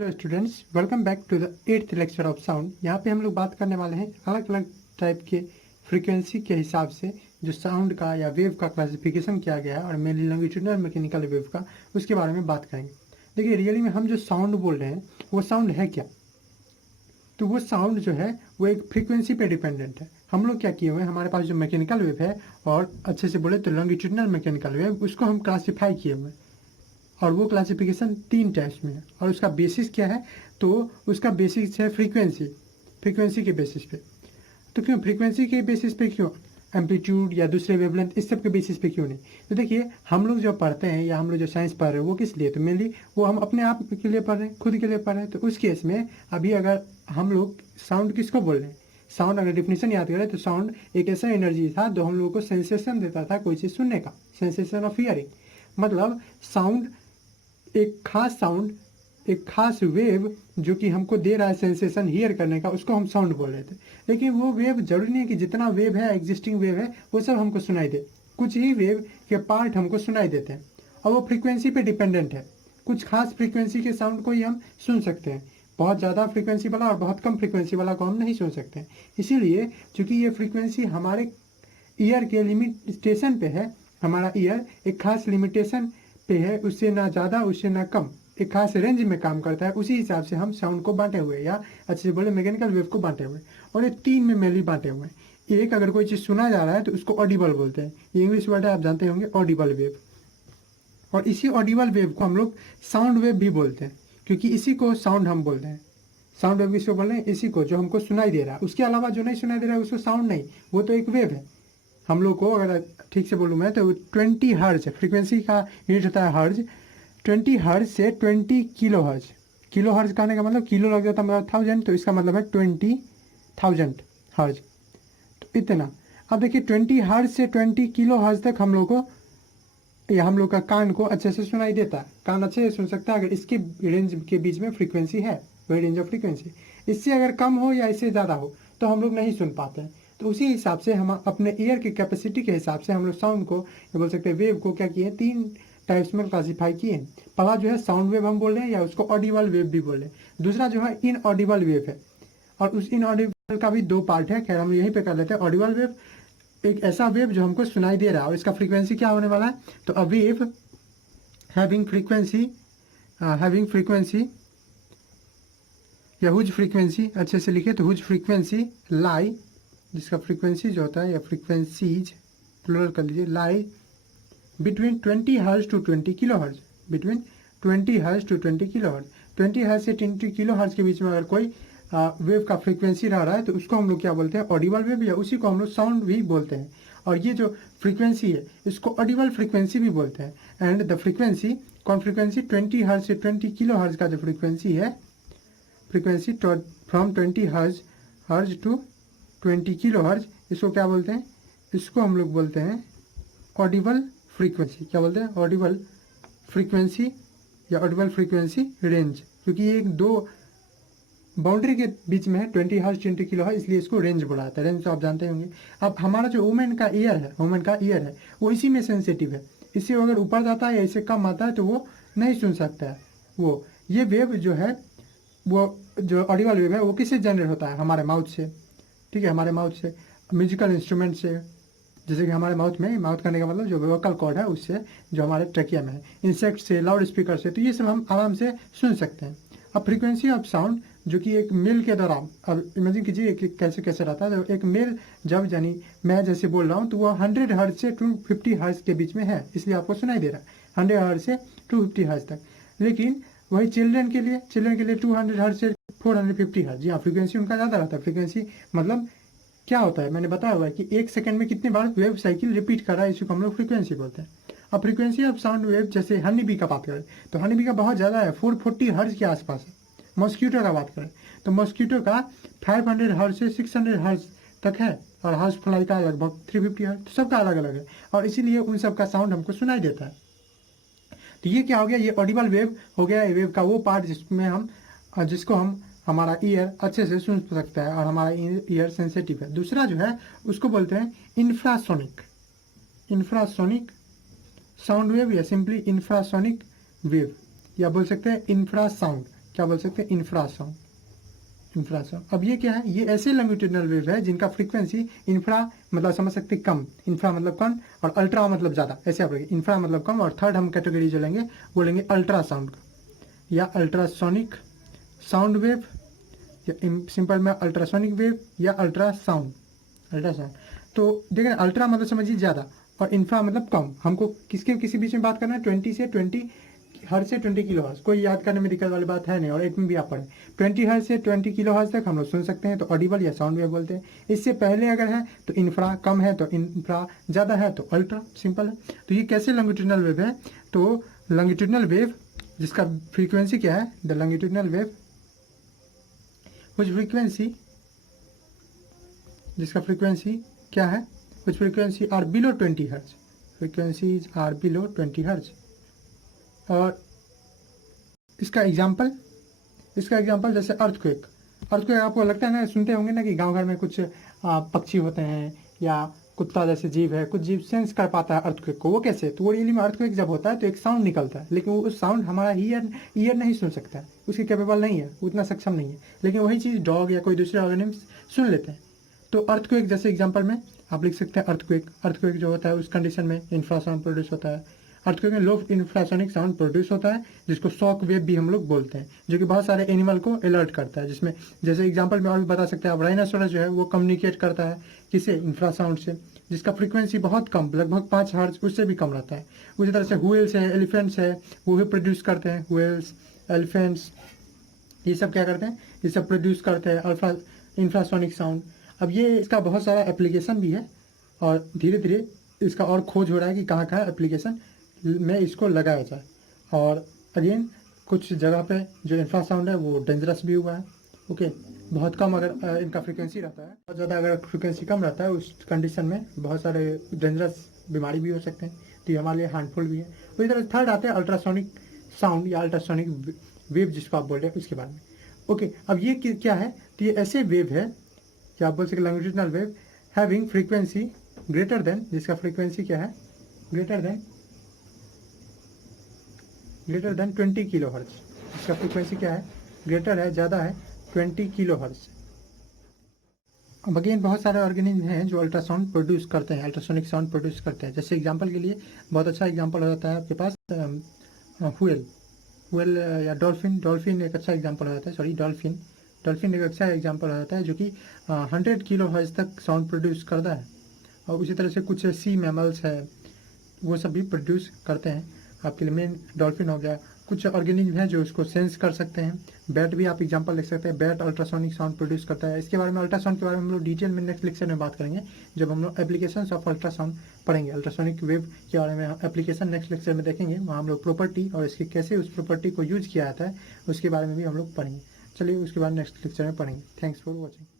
Hello students, welcome back to the 8th lecture of sound. यहाँ पे हम लोग बात करने वाले हैं अलग अलग टाइप के फ्रीक्वेंसी के हिसाब से जो साउंड का या वेव का क्लासिफिकेशन किया गया है, और मेनली लॉन्गिट्यूडनल मैकेनिकल वेव का, उसके बारे में बात करेंगे। देखिए, रियली में हम जो साउंड बोल रहे हैं वो साउंड है क्या? तो वो साउंड जो है वो एक फ्रीक्वेंसी पे डिपेंडेंट है। हम लोग क्या किए हुए हैं, हमारे पास जो मैकेनिकल वेव है, और अच्छे से बोले तो लॉन्गिट्यूडनल मैकेनिकल वेव, उसको हम क्लासीफाई किए हुए हैं। और वो क्लासिफिकेशन 3 टाइप्स में है। और उसका बेसिस क्या है? तो उसका बेसिस है फ्रीक्वेंसी के बेसिस पे। तो क्यों फ्रीक्वेंसी के बेसिस पे क्यों? एम्पलीट्यूड या दूसरे वेवलेंथ, इस सब के बेसिस पे क्यों नहीं? तो देखिए, हम लोग जो पढ़ते हैं या हम लोग जो साइंस पढ़ रहे हैं वो किस लिए? तो मेनली वो हम अपने आप के लिए पढ़ रहे हैं, खुद के लिए पढ़ रहे हैं। तो उस केस में अभी अगर हम लोग साउंड किसको बोल रहे हैं? साउंड अगर डिफिनेशन याद करें तो साउंड एक ऐसा एनर्जी था जो हम लोगों को सेंसेशन देता था कोई चीज़ सुनने का, सेंसेशन ऑफ हियरिंग। मतलब साउंड एक खास वेव जो कि हमको दे रहा है सेंसेशन हियर करने का, उसको हम साउंड बोल रहे थे। लेकिन वो वेव जरूरी नहीं है कि जितना वेव है, एग्जिस्टिंग वेव है, वो सब हमको सुनाई दे। कुछ ही वेव के पार्ट हमको सुनाई देते हैं, और वो फ्रीक्वेंसी पे डिपेंडेंट है। कुछ खास फ्रीक्वेंसी के साउंड को ही हम सुन सकते हैं, बहुत ज़्यादा फ्रीक्वेंसी वाला और बहुत कम फ्रीक्वेंसी वाला को हम नहीं सुन सकते हैं। इसीलिए चूंकि ये फ्रीक्वेंसी हमारे ईयर के लिमिटेशन पे है, हमारा ईयर एक खास लिमिटेशन पे है, उससे ना ज़्यादा उससे ना कम, एक खास रेंज में काम करता है। उसी हिसाब से हम साउंड को बांटे हुए, या अच्छे से बोले मैकेनिकल वेव को बांटे हुए। और ये 3 में मेनली बांटे हुए हैं। एक, अगर कोई चीज़ सुना जा रहा है तो उसको ऑडिबल बोलते हैं। ये इंग्लिश वर्ड है, आप जानते होंगे, ऑडिबल वेव। और इसी ऑडिबल वेव को हम लोग साउंड वेव भी बोलते हैं, क्योंकि इसी को साउंड हम बोलते हैं। साउंड वेव किसको बोल रहे हैं? इसी को, जो हमको सुनाई दे रहा है। उसके अलावा जो नहीं सुनाई दे रहा है उसको साउंड नहीं, वो तो एक वेव है। हम लोग को, अगर ठीक से बोलूँ मैं, तो 20 हर्ज फ्रीक्वेंसी का यूनिट होता है हर्ज। 20 हर्ज से 20 किलो हर्ज। किलो हर्ज कहने का मतलब किलो लग जाता है, मतलब 1000, तो इसका मतलब है 20,000 हर्ज। तो इतना। अब देखिए, 20 हर्ज से 20 किलो हर्ज तक हम लोग को, या हम लोग का कान को अच्छे से सुनाई देता है, कान अच्छे से सुन सकता है अगर इसके रेंज के बीच में फ्रीक्वेंसी है, वही रेंज ऑफ फ्रीक्वेंसी। इससे अगर कम हो या इससे ज़्यादा हो तो हम लोग नहीं सुन पाते हैं। तो उसी हिसाब से हम अपने ईयर की कैपेसिटी के हिसाब से हम लोग साउंड को, ये बोल सकते हैं वेव को, क्या किए, 3 टाइप्स में क्लासीफाई किए हैं। पहला जो है साउंड वेव हम बोल रहे हैं, या उसको ऑडिबल वेव भी बोल रहे हैं। दूसरा जो है इनऑडिबल वेव है, और उस इनऑडिबल का भी 2 पार्ट है। खैर, हम यहीं पे कर लेते हैं। ऑडिबल वेव एक ऐसा वेव जो हमको सुनाई दे रहा है, और इसका फ्रीक्वेंसी क्या होने वाला है? तो अ वेव हैविंग फ्रीक्वेंसी या हुज फ्रीक्वेंसी, अच्छे से लिखे तो हुज फ्रीक्वेंसी लाई, जिसका फ्रीक्वेंसी जो होता है, या फ्रीक्वेंसीज प्लूरल कर लीजिए, लाई बिटवीन 20 हर्ज टू 20 किलो हर्ज। बिटवीन 20 हर्ज टू 20 किलो हर्ज। 20 हर्ज से 20 किलो हर्ज के बीच में अगर कोई वेव का फ्रीक्वेंसी रह रहा है तो उसको हम लोग क्या बोलते हैं? ऑडिबल वेव, या उसी को हम लोग साउंड भी बोलते हैं। और ये जो फ्रीक्वेंसी है इसको ऑडिबल फ्रीक्वेंसी भी बोलते हैं। एंड द फ्रीक्वेंसी, कौन फ्रीक्वेंसी? 20 हर्ज से 20 किलो हर्ज का जो फ्रीक्वेंसी है, फ्रीक्वेंसी फ्रॉम 20 हर्ज टू 20 किलो हर्ज, इसको क्या बोलते हैं? इसको हम लोग बोलते हैं ऑडिबल फ्रीक्वेंसी। क्या बोलते हैं? ऑडिबल फ्रीक्वेंसी या ऑडिबल फ्रीक्वेंसी रेंज। क्योंकि ये एक 2 बाउंड्री के बीच में है, 20 हर्ज 20 किलो है, इसलिए इसको रेंज बोला जाता है। रेंज तो आप जानते होंगे। अब हमारा जो वुमेन का ईयर है वो इसी में सेंसिटिव है। इससे अगर ऊपर जाता है या इससे कम आता है तो वो नहीं सुन सकता है। वो ये वेव जो है, वो जो ऑडिबल वेव है, वो किससे जनरेट होता है? हमारे माउथ से। ठीक है, हमारे माउथ से, म्यूजिकल इंस्ट्रूमेंट से। जैसे कि हमारे माउथ करने का मतलब जो वोकल कॉर्ड है उससे, जो हमारे ट्रकिया में है, इंसेक्ट से, लाउड स्पीकर से। तो ये सब हम आराम से सुन सकते हैं। अब फ्रीक्वेंसी ऑफ साउंड, जो कि एक मेल के दौरान, अब इमेजिन कीजिए कि कैसे कैसे रहता है। तो एक मेल जब, यानी मैं जैसे बोल रहा हूँ, तो वो 100 हर्ज से 250 हर्ज के बीच में है, इसलिए आपको सुनाई दे रहा है 100 हर्ज से 250 हर्ज तक। लेकिन वही चिल्ड्रन के लिए 200 हर्ज से 450 हर्ज, जी हाँ, फ्रीक्वेंसी उनका ज़्यादा रहता है। फ्रीक्वेंसी मतलब क्या होता है, मैंने बताया हुआ है कि 1 सेकंड में कितने बार वेव साइकिल रिपीट कर रहा है, इसी को हम लोग फ्रीक्वेंसी बोलते हैं। अब फ्रीक्वेंसी ऑफ साउंड वेव, जैसे हनी बी का बात करें तो हनी बी का बहुत ज़्यादा है, 440 हर्ज के आसपास है। मॉस्किटो का बात करें तो मॉस्किटो का 500 हर्ज से 600 हर्ज तक है, और हाउस फ्लाई का लगभग 350 हर्ज। तो सबका अलग अलग है, और इसीलिए उन सब का साउंड हमको सुनाई देता है। तो ये क्या हो गया? ये ऑडिबल वेव हो गया। ये वेव का वो पार्ट जिसको हम हमारा ईयर अच्छे से सुन सकता है, और हमारा ईयर सेंसिटिव है। दूसरा जो है उसको बोलते हैं इंफ्रासोनिक साउंड वेव, या सिंपली इंफ्रासोनिक वेव, या बोल सकते हैं इंफ्रासाउंड। क्या बोल सकते हैं, इंफ्रासाउंड। इंफ्रासाउंड, अब ये क्या है, ये ऐसे लॉन्गिट्यूडिनल वेव है जिनका फ्रीक्वेंसी इंफ्रा मतलब समझ सकते हैं कम, इंफ्रा मतलब कम और अल्ट्रा मतलब ज़्यादा, ऐसे आप लोग इंफ्रा मतलब कम, और थर्ड हम कैटेगरी जो लेंगे वो लेंगे अल्ट्रासाउंड का, या अल्ट्रासोनिक साउंड वेव, या सिंपल में अल्ट्रासोनिक वेव या अल्ट्रासाउंड। अल्ट्रासाउंड तो देखें, अल्ट्रा मतलब समझिए ज़्यादा और इंफ्रा मतलब कम। हमको किसके किसी बीच में बात करना है, 20 हर्ट्ज से 20 किलो हर्ट्ज, कोई याद करने में दिक्कत वाली बात है नहीं, और 8 में भी आप पढ़ें 20 हर्ट्ज से 20 किलो हर्ट्ज तक हम लोग सुन सकते हैं, तो ऑडिबल या साउंड वेव बोलते हैं। इससे पहले अगर है तो इंफ्रा, कम है तो इंफ्रा, ज़्यादा है तो अल्ट्रा, सिंपल है। तो ये कैसे लॉन्गिट्यूडिनल वेव है, तो लॉन्गिट्यूडिनल वेव जिसका फ्रीक्वेंसी क्या है, the longitudinal wave which frequency, जिसका फ्रीक्वेंसी क्या है, which frequency are below 20 hertz, frequencies are below 20 hertz. और इसका एग्जाम्पल जैसे अर्थक्वेक। अर्थक्वेक आपको लगता है ना, सुनते होंगे ना कि गांव घर में कुछ पक्षी होते हैं या कुत्ता जैसे जीव है, कुछ जीव सेंस कर पाता है अर्थक्वेक को। वो कैसे, तो वो रियली में अर्थक्वेक जब होता है तो एक साउंड निकलता है, लेकिन वो उस साउंड हमारा ईयर नहीं सुन सकता है, उसकी कैपेबल नहीं है, उतना सक्षम नहीं है, लेकिन वही चीज़ डॉग या कोई दूसरे ऑर्गेनिम्स सुन लेते हैं। तो अर्थक्वेक जैसे एग्जांपल में आप लिख सकते हैं अर्थक्वेक जो होता है उस कंडीशन में इंफ्रासाउंड प्रोड्यूस होता है। अर्थक्वेक में लो इंफ्रासोनिक साउंड प्रोड्यूस होता है, जिसको शॉक वेव भी हम लोग बोलते हैं, जो कि बहुत सारे एनिमल को अलर्ट करता है, जिसमें जैसे एग्जांपल में और भी बता सकते हैं आप, राइनोसोरस जो है वो कम्युनिकेट करता है किसे, इंफ्रासाउंड से, जिसका फ्रीक्वेंसी बहुत कम, लगभग 5 हर्ट्ज, उससे भी कम रहता है। उसी तरह से व्हेल्स है, एलिफेंट्स है, वो भी प्रोड्यूस करते हैं, व्हेल्स, एलिफेंट्स, ये सब क्या करते हैं, ये सब प्रोड्यूस करते हैं इंफ्रासोनिक साउंड। अब ये इसका बहुत सारा एप्लीकेशन भी है, और धीरे धीरे इसका और खोज हो रहा है कि कहाँ कहाँ एप्लीकेशन में इसको लगाया जाए। और अगेन कुछ जगह पे जो इंफ्रासाउंड है वो डेंजरस भी हुआ है। ओके, बहुत कम अगर इनका फ्रीक्वेंसी रहता है, बहुत ज़्यादा अगर फ्रीक्वेंसी कम रहता है, उस कंडीशन में बहुत सारे डेंजरस बीमारी भी हो सकते हैं, तो ये हमारे लिए हार्मफुल भी है। तो इधर थर्ड आते हैं अल्ट्रासोनिक साउंड या अल्ट्रासोनिक वेव, जिसको आप बोल रहे हैं उसके बारे में। ओके, अब ये क्या है, तो ये ऐसे वेव है कि आप बोल सकते longitudinal wave having frequency greater than, जिसका फ्रीक्वेंसी क्या है, ग्रेटर देन 20 किलो हर्ट्ज, इसका फ्रीक्वेंसी क्या है, ग्रेटर है, ज़्यादा है 20 किलो हर्ट्ज। अब अगेन बहुत सारे ऑर्गेनिज्म हैं जो अल्ट्रासाउंड प्रोड्यूस करते हैं, अल्ट्रासोनिक साउंड प्रोड्यूस करते हैं। जैसे एग्जांपल के लिए बहुत अच्छा एग्जांपल हो जाता है आपके पास व्हेल या डॉल्फिन एक अच्छा एग्जांपल हो जाता है, सॉरी डॉल्फिन एक अच्छा एग्जांपल हो जाता है, जो कि 100 किलो हर्ट्ज तक साउंड प्रोड्यूस करता है। और उसी तरह से कुछ सी मैमल्स है, वो सब भी प्रोड्यूस करते हैं। आपके लिए मेन डॉल्फिन हो गया। कुछ ऑर्गेनिज्म है जो उसको सेंस कर सकते हैं। बैट भी आप एग्जांपल लिख सकते हैं, बैट अल्ट्रासोनिक साउंड प्रोड्यूस करता है। इसके बारे में, अल्ट्रासाउंड के बारे में हम लोग डिटेल में नेक्स्ट लेक्चर में बात करेंगे, जब हम लोग एप्लीकेशंस ऑफ अल्ट्रासाउंड पढ़ेंगे। अल्ट्रासोनिक वेव के बारे में एप्लीकेशन नेक्स्ट लेक्चर में देखेंगे, वहाँ हम लोग प्रॉपर्टी और इसकी कैसे उस प्रॉपर्टी को यूज किया जाता है उसके बारे में भी हम लोग पढ़ेंगे। चलिए उसके बाद नेक्स्ट लेक्चर में पढ़ेंगे। Thanks for watching.